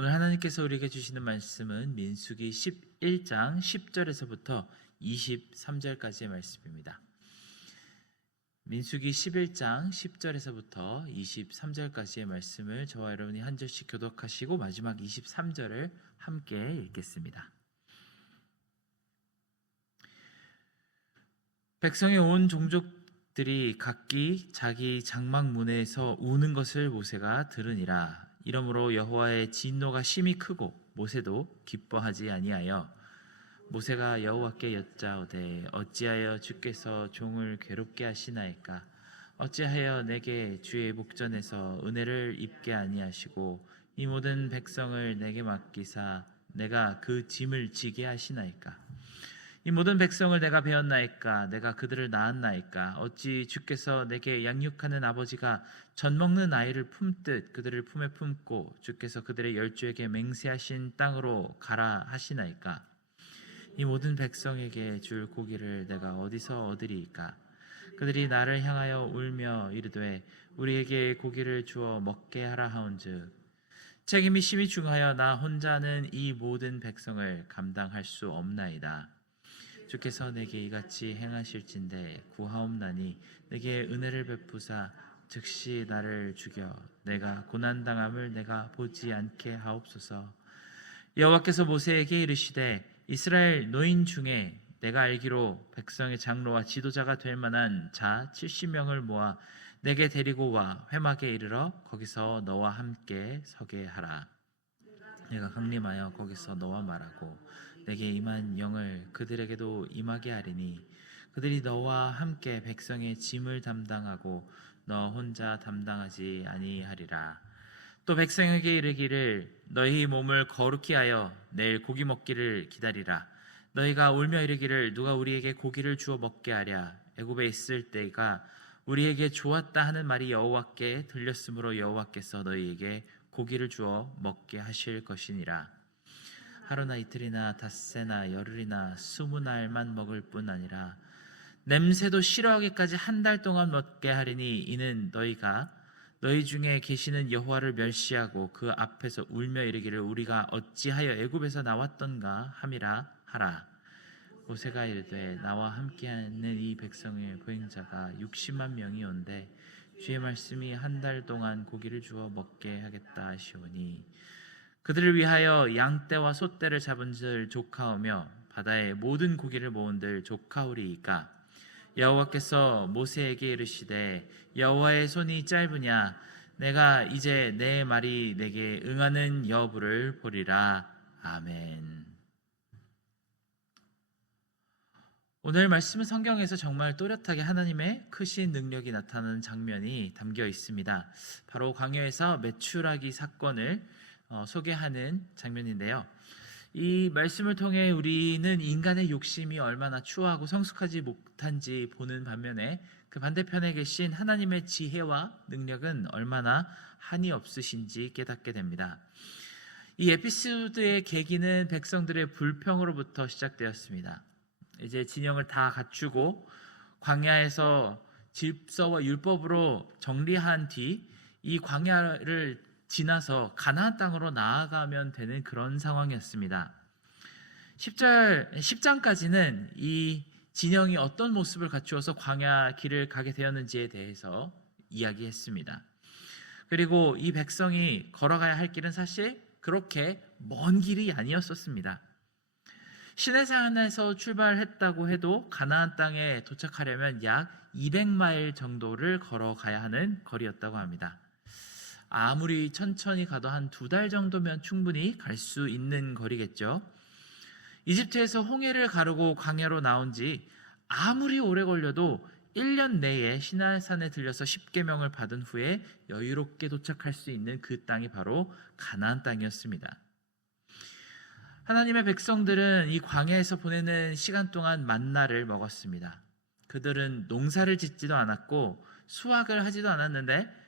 오늘 하나님께서 우리에게 주시는 말씀은 민수기 11장 10절에서부터 23절까지의 말씀입니다. 민수기 11장 10절에서부터 23절까지의 말씀을 저와 여러분이 한 절씩 교독하시고 마지막 23절을 함께 읽겠습니다. 백성의 온 종족들이 각기 자기 장막문에서 우는 것을 모세가 들으니라. 이러므로 여호와의 진노가 심히 크고 모세도 기뻐하지 아니하여 모세가 여호와께 여짜오되 어찌하여 주께서 종을 괴롭게 하시나이까? 어찌하여 내게 주의 목전에서 은혜를 입게 아니하시고 이 모든 백성을 내게 맡기사 내가 그 짐을 지게 하시나이까? 이 모든 백성을 내가 배웠나이까? 내가 그들을 낳았나이까? 어찌 주께서 내게 양육하는 아버지가 젖 먹는 아이를 품듯 그들을 품에 품고 주께서 그들의 열조에게 맹세하신 땅으로 가라 하시나이까? 이 모든 백성에게 줄 고기를 내가 어디서 얻으리이까? 그들이 나를 향하여 울며 이르되 우리에게 고기를 주어 먹게 하라 하온즉 책임이 심히 중하여 나 혼자는 이 모든 백성을 감당할 수 없나이다. 주께서 내게 이같이 행하실진대 구하옵나니 내게 은혜를 베푸사 즉시 나를 죽여 내가 고난당함을 내가 보지 않게 하옵소서. 여호와께서 모세에게 이르시되 이스라엘 노인 중에 내가 알기로 백성의 장로와 지도자가 될 만한 자 70명을 모아 내게 데리고 와 회막에 이르러 거기서 너와 함께 서게 하라. 내가 강림하여 거기서 너와 말하고 내게 임한 영을 그들에게도 임하게 하리니 그들이 너와 함께 백성의 짐을 담당하고 너 혼자 담당하지 아니하리라. 또 백성에게 이르기를 너희 몸을 거룩히 하여 내일 고기 먹기를 기다리라. 너희가 울며 이르기를 누가 우리에게 고기를 주어 먹게 하랴. 애굽에 있을 때가 우리에게 좋았다 하는 말이 여호와께 들렸으므로 여호와께서 너희에게 고기를 주어 먹게 하실 것이니라. 하루나 이틀이나 닷새나 열흘이나 20날만 먹을 뿐 아니라 냄새도 싫어하기까지 한 달 동안 먹게 하리니 이는 너희가 너희 중에 계시는 여호와를 멸시하고 그 앞에서 울며 이르기를 우리가 어찌하여 애굽에서 나왔던가 함이라 하라. 모세가 이르되 나와 함께하는 이 백성의 보행자가 60만 명이온데 주의 말씀이 한 달 동안 고기를 주어 먹게 하겠다 하시오니 그들을 위하여 양떼와 소떼를 잡은들 조카오며 바다의 모든 고기를 모은들 조카오리이까? 여호와께서 모세에게 이르시되 여호와의 손이 짧으냐? 내가 이제 내 말이 내게 응하는 여부를 보리라. 아멘. 오늘 말씀은 성경에서 정말 또렷하게 하나님의 크신 능력이 나타나는 장면이 담겨 있습니다. 바로 광야에서 메추라기 사건을 소개하는 장면인데요. 이 말씀을 통해 우리는 인간의 욕심이 얼마나 추하고 성숙하지 못한지 보는 반면에 그 반대편에 계신 하나님의 지혜와 능력은 얼마나 한이 없으신지 깨닫게 됩니다. 이 에피소드의 계기는 백성들의 불평으로부터 시작되었습니다. 이제 진영을 다 갖추고 광야에서 질서와 율법으로 정리한 뒤 이 광야를 지나서 가나안 땅으로 나아가면 되는 그런 상황이었습니다. 10장까지는 이 진영이 어떤 모습을 갖추어서 광야 길을 가게 되었는지에 대해서 이야기했습니다. 그리고 이 백성이 걸어가야 할 길은 사실 그렇게 먼 길이 아니었었습니다. 시내산에서 출발했다고 해도 가나안 땅에 도착하려면 약 200마일 정도를 걸어가야 하는 거리였다고 합니다. 아무리 천천히 가도 한 2달 정도면 충분히 갈 수 있는 거리겠죠. 이집트에서 홍해를 가르고 광야로 나온 지 아무리 오래 걸려도 1년 내에 시내산에 들려서 10계명을 받은 후에 여유롭게 도착할 수 있는 그 땅이 바로 가나안 땅이었습니다. 하나님의 백성들은 이 광야에서 보내는 시간 동안 만나를 먹었습니다. 그들은 농사를 짓지도 않았고 수확을 하지도 않았는데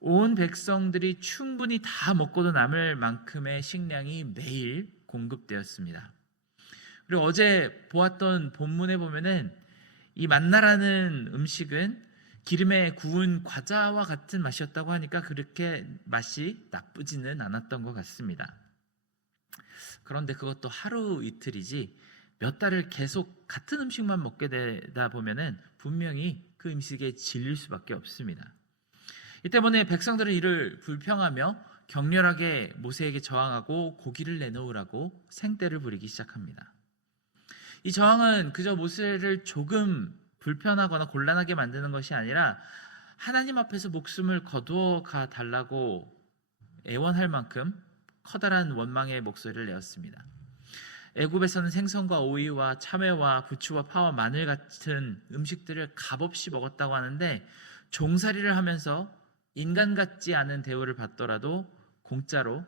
온 백성들이 충분히 다 먹고도 남을 만큼의 식량이 매일 공급되었습니다. 그리고 어제 보았던 본문에 보면은 이 만나라는 음식은 기름에 구운 과자와 같은 맛이었다고 하니까 그렇게 맛이 나쁘지는 않았던 것 같습니다. 그런데 그것도 하루 이틀이지 몇 달을 계속 같은 음식만 먹게 되다 보면은 분명히 그 음식에 질릴 수밖에 없습니다. 이 때문에 백성들은 이를 불평하며 격렬하게 모세에게 저항하고 고기를 내놓으라고 생떼를 부리기 시작합니다. 이 저항은 그저 모세를 조금 불편하거나 곤란하게 만드는 것이 아니라 하나님 앞에서 목숨을 거두어 가 달라고 애원할 만큼 커다란 원망의 목소리를 내었습니다. 애굽에서는 생선과 오이와 참외와 부추와 파와 마늘 같은 음식들을 값없이 먹었다고 하는데 종살이를 하면서 인간 같지 않은 대우를 받더라도 공짜로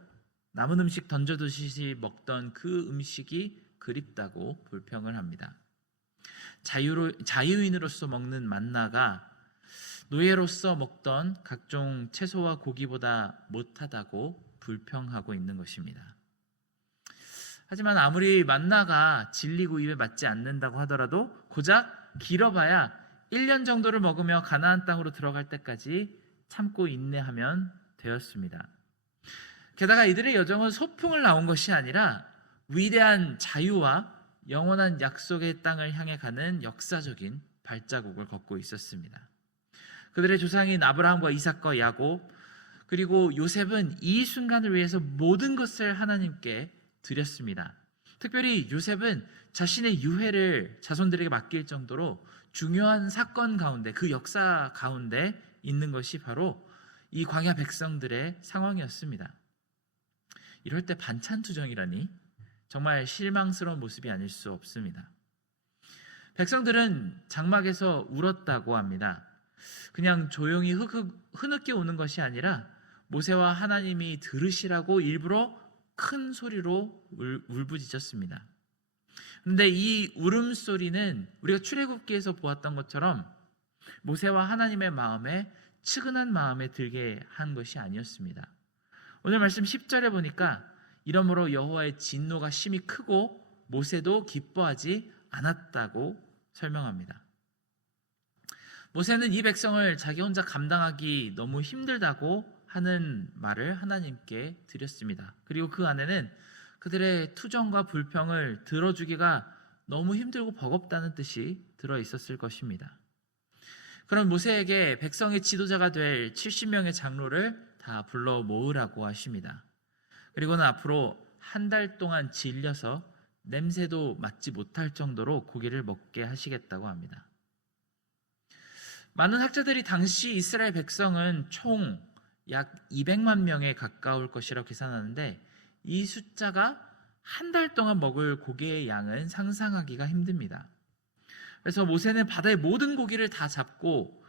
남은 음식 던져두시시 먹던 그 음식이 그립다고 불평을 합니다. 자유인으로서 먹는 만나가 노예로서 먹던 각종 채소와 고기보다 못하다고 불평하고 있는 것입니다. 하지만 아무리 만나가 질리고 입에 맞지 않는다고 하더라도 고작 길어봐야 1년 정도를 먹으며 가나안 땅으로 들어갈 때까지 참고 인내하면 되었습니다. 게다가 이들의 여정은 소풍을 나온 것이 아니라 위대한 자유와 영원한 약속의 땅을 향해 가는 역사적인 발자국을 걷고 있었습니다. 그들의 조상인 아브라함과 이삭과 야곱 그리고 요셉은 이 순간을 위해서 모든 것을 하나님께 드렸습니다. 특별히 요셉은 자신의 유해를 자손들에게 맡길 정도로 중요한 사건 가운데 그 역사 가운데 있는 것이 바로 이 광야 백성들의 상황이었습니다. 이럴 때 반찬 투정이라니 정말 실망스러운 모습이 아닐 수 없습니다. 백성들은 장막에서 울었다고 합니다. 그냥 조용히 흐느껴 우는 것이 아니라 모세와 하나님이 들으시라고 일부러 큰 소리로 울부짖었습니다. 그런데 이 울음소리는 우리가 출애굽기에서 보았던 것처럼 모세와 하나님의 마음에 측은한 마음에 들게 한 것이 아니었습니다. 오늘 말씀 10절에 보니까 이러므로 여호와의 진노가 심히 크고 모세도 기뻐하지 않았다고 설명합니다. 모세는 이 백성을 자기 혼자 감당하기 너무 힘들다고 하는 말을 하나님께 드렸습니다. 그리고 그 안에는 그들의 투정과 불평을 들어주기가 너무 힘들고 버겁다는 뜻이 들어 있었을 것입니다. 그런 모세에게 백성의 지도자가 될 70명의 장로를 다 불러 모으라고 하십니다. 그리고는 앞으로 한 달 동안 질려서 냄새도 맡지 못할 정도로 고기를 먹게 하시겠다고 합니다. 많은 학자들이 당시 이스라엘 백성은 총 약 200만 명에 가까울 것이라고 계산하는데 이 숫자가 한 달 동안 먹을 고기의 양은 상상하기가 힘듭니다. 그래서 모세는 바다의 모든 고기를 다 잡고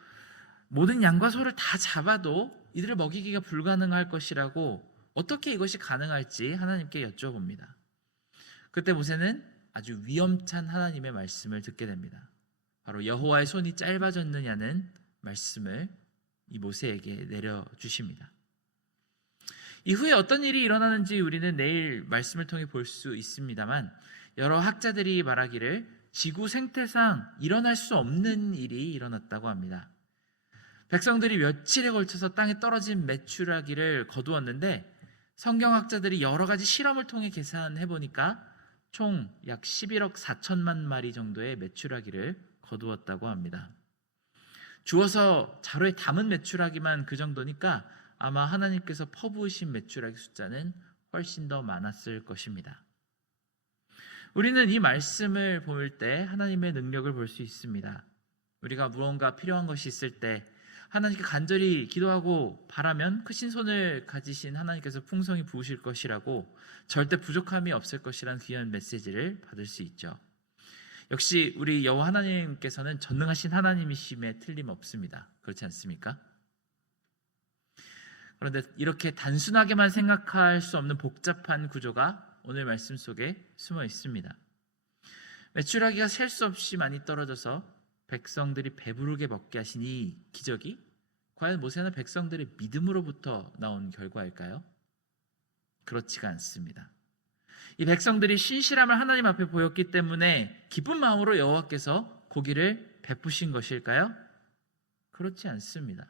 모든 양과 소를 다 잡아도 이들을 먹이기가 불가능할 것이라고 어떻게 이것이 가능할지 하나님께 여쭤봅니다. 그때 모세는 아주 위험찬 하나님의 말씀을 듣게 됩니다. 바로 여호와의 손이 짧아졌느냐는 말씀을 이 모세에게 내려주십니다. 이후에 어떤 일이 일어나는지 우리는 내일 말씀을 통해 볼 수 있습니다만 여러 학자들이 말하기를 지구 생태상 일어날 수 없는 일이 일어났다고 합니다. 백성들이 며칠에 걸쳐서 땅에 떨어진 메추라기를 거두었는데 성경학자들이 여러 가지 실험을 통해 계산해 보니까 총 약 11억 4천만 마리 정도의 메추라기를 거두었다고 합니다. 주워서 자루에 담은 메추라기만 그 정도니까 아마 하나님께서 퍼부으신 메추라기 숫자는 훨씬 더 많았을 것입니다. 우리는 이 말씀을 볼 때 하나님의 능력을 볼 수 있습니다. 우리가 무언가 필요한 것이 있을 때 하나님께 간절히 기도하고 바라면 크신 손을 가지신 하나님께서 풍성히 부으실 것이라고 절대 부족함이 없을 것이라는 귀한 메시지를 받을 수 있죠. 역시 우리 여호와 하나님께서는 전능하신 하나님이심에 틀림없습니다. 그렇지 않습니까? 그런데 이렇게 단순하게만 생각할 수 없는 복잡한 구조가 오늘 말씀 속에 숨어 있습니다. 메추라기가 셀 수 없이 많이 떨어져서 백성들이 배부르게 먹게 하신 이 기적이 과연 모세나 백성들의 믿음으로부터 나온 결과일까요? 그렇지가 않습니다. 이 백성들이 신실함을 하나님 앞에 보였기 때문에 기쁜 마음으로 여호와께서 고기를 베푸신 것일까요? 그렇지 않습니다.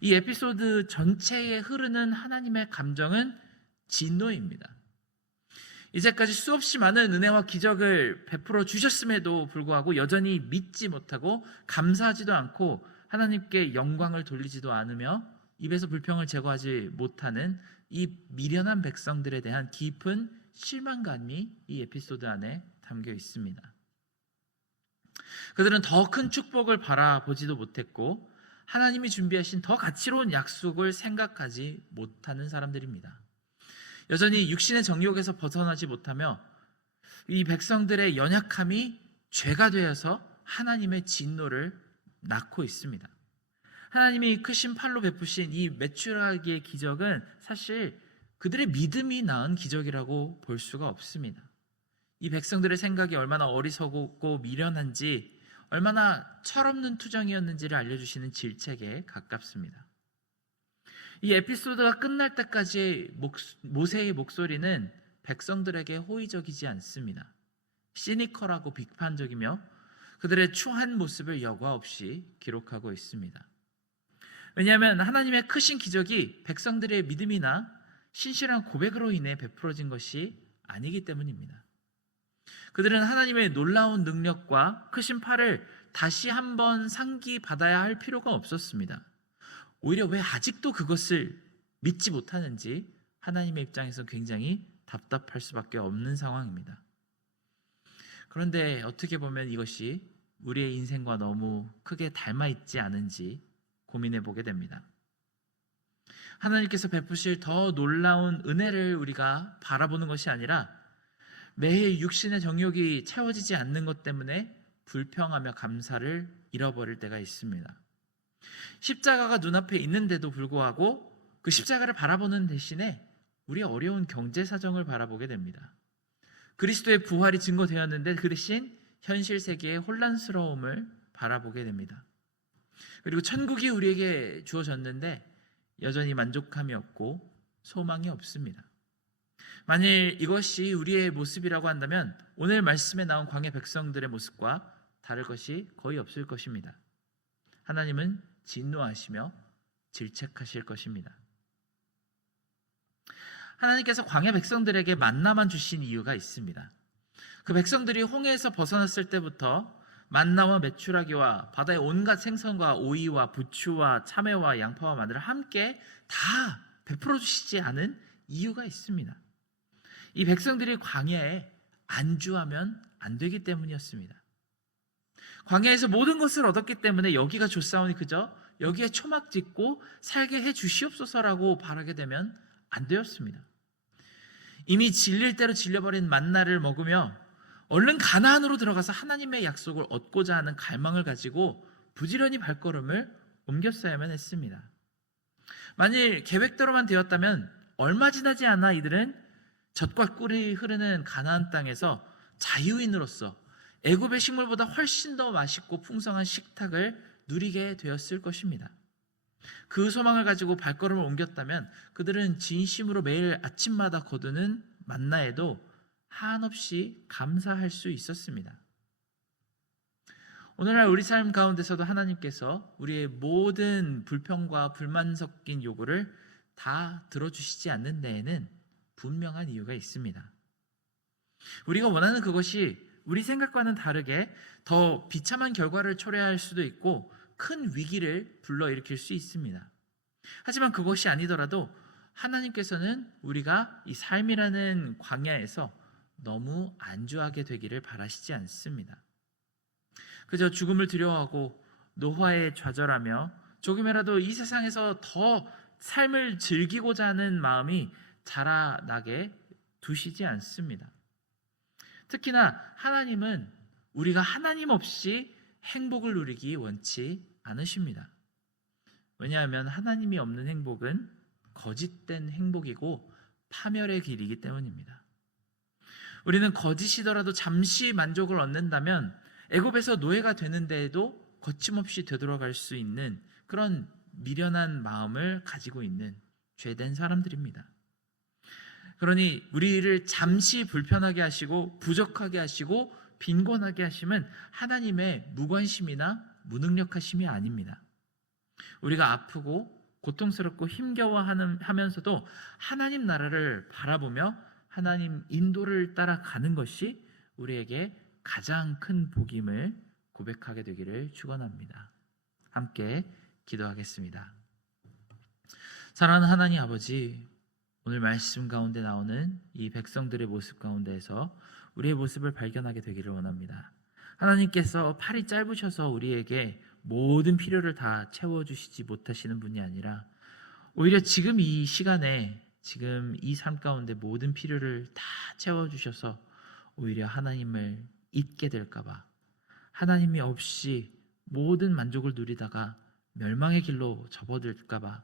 이 에피소드 전체에 흐르는 하나님의 감정은 진노입니다. 이제까지 수없이 많은 은혜와 기적을 베풀어 주셨음에도 불구하고 여전히 믿지 못하고 감사하지도 않고 하나님께 영광을 돌리지도 않으며 입에서 불평을 제거하지 못하는 이 미련한 백성들에 대한 깊은 실망감이 이 에피소드 안에 담겨 있습니다. 그들은 더 큰 축복을 바라보지도 못했고 하나님이 준비하신 더 가치로운 약속을 생각하지 못하는 사람들입니다. 여전히 육신의 정욕에서 벗어나지 못하며 이 백성들의 연약함이 죄가 되어서 하나님의 진노를 낳고 있습니다. 하나님이 크신 팔로 베푸신 이 메추라기의 기적은 사실 그들의 믿음이 낳은 기적이라고 볼 수가 없습니다. 이 백성들의 생각이 얼마나 어리석고 미련한지, 얼마나 철없는 투정이었는지를 알려주시는 질책에 가깝습니다. 이 에피소드가 끝날 때까지 모세의 목소리는 백성들에게 호의적이지 않습니다. 시니컬하고 비판적이며 그들의 추한 모습을 여과 없이 기록하고 있습니다. 왜냐하면 하나님의 크신 기적이 백성들의 믿음이나 신실한 고백으로 인해 베풀어진 것이 아니기 때문입니다. 그들은 하나님의 놀라운 능력과 크신 팔을 다시 한번 상기받아야 할 필요가 없었습니다. 오히려 왜 아직도 그것을 믿지 못하는지 하나님의 입장에서 굉장히 답답할 수밖에 없는 상황입니다. 그런데 어떻게 보면 이것이 우리의 인생과 너무 크게 닮아 있지 않은지 고민해 보게 됩니다. 하나님께서 베푸실 더 놀라운 은혜를 우리가 바라보는 것이 아니라 매일 육신의 정욕이 채워지지 않는 것 때문에 불평하며 감사를 잃어버릴 때가 있습니다. 십자가가 눈앞에 있는데도 불구하고 그 십자가를 바라보는 대신에 우리의 어려운 경제 사정을 바라보게 됩니다. 그리스도의 부활이 증거되었는데 그 대신 현실 세계의 혼란스러움을 바라보게 됩니다. 그리고 천국이 우리에게 주어졌는데 여전히 만족함이 없고 소망이 없습니다. 만일 이것이 우리의 모습이라고 한다면 오늘 말씀에 나온 광야 백성들의 모습과 다를 것이 거의 없을 것입니다. 하나님은 진노하시며 질책하실 것입니다. 하나님께서 광야 백성들에게 만나만 주신 이유가 있습니다. 그 백성들이 홍해에서 벗어났을 때부터 만나와 메추라기와 바다의 온갖 생선과 오이와 부추와 참외와 양파와 마늘을 함께 다 베풀어 주시지 않은 이유가 있습니다. 이 백성들이 광야에 안주하면 안 되기 때문이었습니다. 광야에서 모든 것을 얻었기 때문에 여기가 좋사오니 그저 여기에 초막 짓고 살게 해 주시옵소서라고 바라게 되면 안 되었습니다. 이미 질릴 대로 질려버린 만나를 먹으며 얼른 가나안으로 들어가서 하나님의 약속을 얻고자 하는 갈망을 가지고 부지런히 발걸음을 옮겼어야만 했습니다. 만일 계획대로만 되었다면 얼마 지나지 않아 이들은 젖과 꿀이 흐르는 가나안 땅에서 자유인으로서 애굽의 식물보다 훨씬 더 맛있고 풍성한 식탁을 누리게 되었을 것입니다. 그 소망을 가지고 발걸음을 옮겼다면 그들은 진심으로 매일 아침마다 거두는 만나에도 한없이 감사할 수 있었습니다. 오늘날 우리 삶 가운데서도 하나님께서 우리의 모든 불평과 불만 섞인 요구를 다 들어주시지 않는 데에는 분명한 이유가 있습니다. 우리가 원하는 그것이 우리 생각과는 다르게 더 비참한 결과를 초래할 수도 있고 큰 위기를 불러일으킬 수 있습니다. 하지만 그것이 아니더라도 하나님께서는 우리가 이 삶이라는 광야에서 너무 안주하게 되기를 바라시지 않습니다. 그저 죽음을 두려워하고 노화에 좌절하며 조금이라도 이 세상에서 더 삶을 즐기고자 하는 마음이 자라나게 두시지 않습니다. 특히나 하나님은 우리가 하나님 없이 행복을 누리기 원치 않으십니다. 왜냐하면 하나님이 없는 행복은 거짓된 행복이고 파멸의 길이기 때문입니다. 우리는 거짓이더라도 잠시 만족을 얻는다면 애굽에서 노예가 되는 데에도 거침없이 되돌아갈 수 있는 그런 미련한 마음을 가지고 있는 죄된 사람들입니다. 그러니 우리를 잠시 불편하게 하시고 부족하게 하시고 빈곤하게 하심은 하나님의 무관심이나 무능력하심이 아닙니다. 우리가 아프고 고통스럽고 힘겨워하면서도 하나님 나라를 바라보며 하나님 인도를 따라가는 것이 우리에게 가장 큰 복임을 고백하게 되기를 축원합니다. 함께 기도하겠습니다. 사랑하는 하나님 아버지, 오늘 말씀 가운데 나오는 이 백성들의 모습 가운데에서 우리의 모습을 발견하게 되기를 원합니다. 하나님께서 팔이 짧으셔서 우리에게 모든 필요를 다 채워주시지 못하시는 분이 아니라 오히려 지금 이 시간에 지금 이 삶 가운데 모든 필요를 다 채워주셔서 오히려 하나님을 잊게 될까봐, 하나님이 없이 모든 만족을 누리다가 멸망의 길로 접어들까봐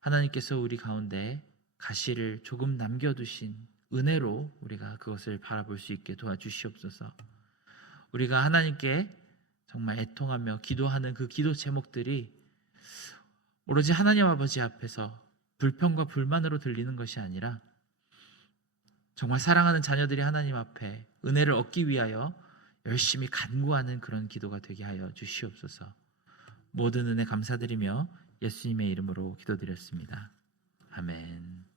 하나님께서 우리 가운데 가시를 조금 남겨두신 은혜로 우리가 그것을 바라볼 수 있게 도와주시옵소서. 우리가 하나님께 정말 애통하며 기도하는 그 기도 제목들이 오로지 하나님 아버지 앞에서 불평과 불만으로 들리는 것이 아니라 정말 사랑하는 자녀들이 하나님 앞에 은혜를 얻기 위하여 열심히 간구하는 그런 기도가 되게 하여 주시옵소서. 모든 은혜 감사드리며 예수님의 이름으로 기도드렸습니다. 아멘.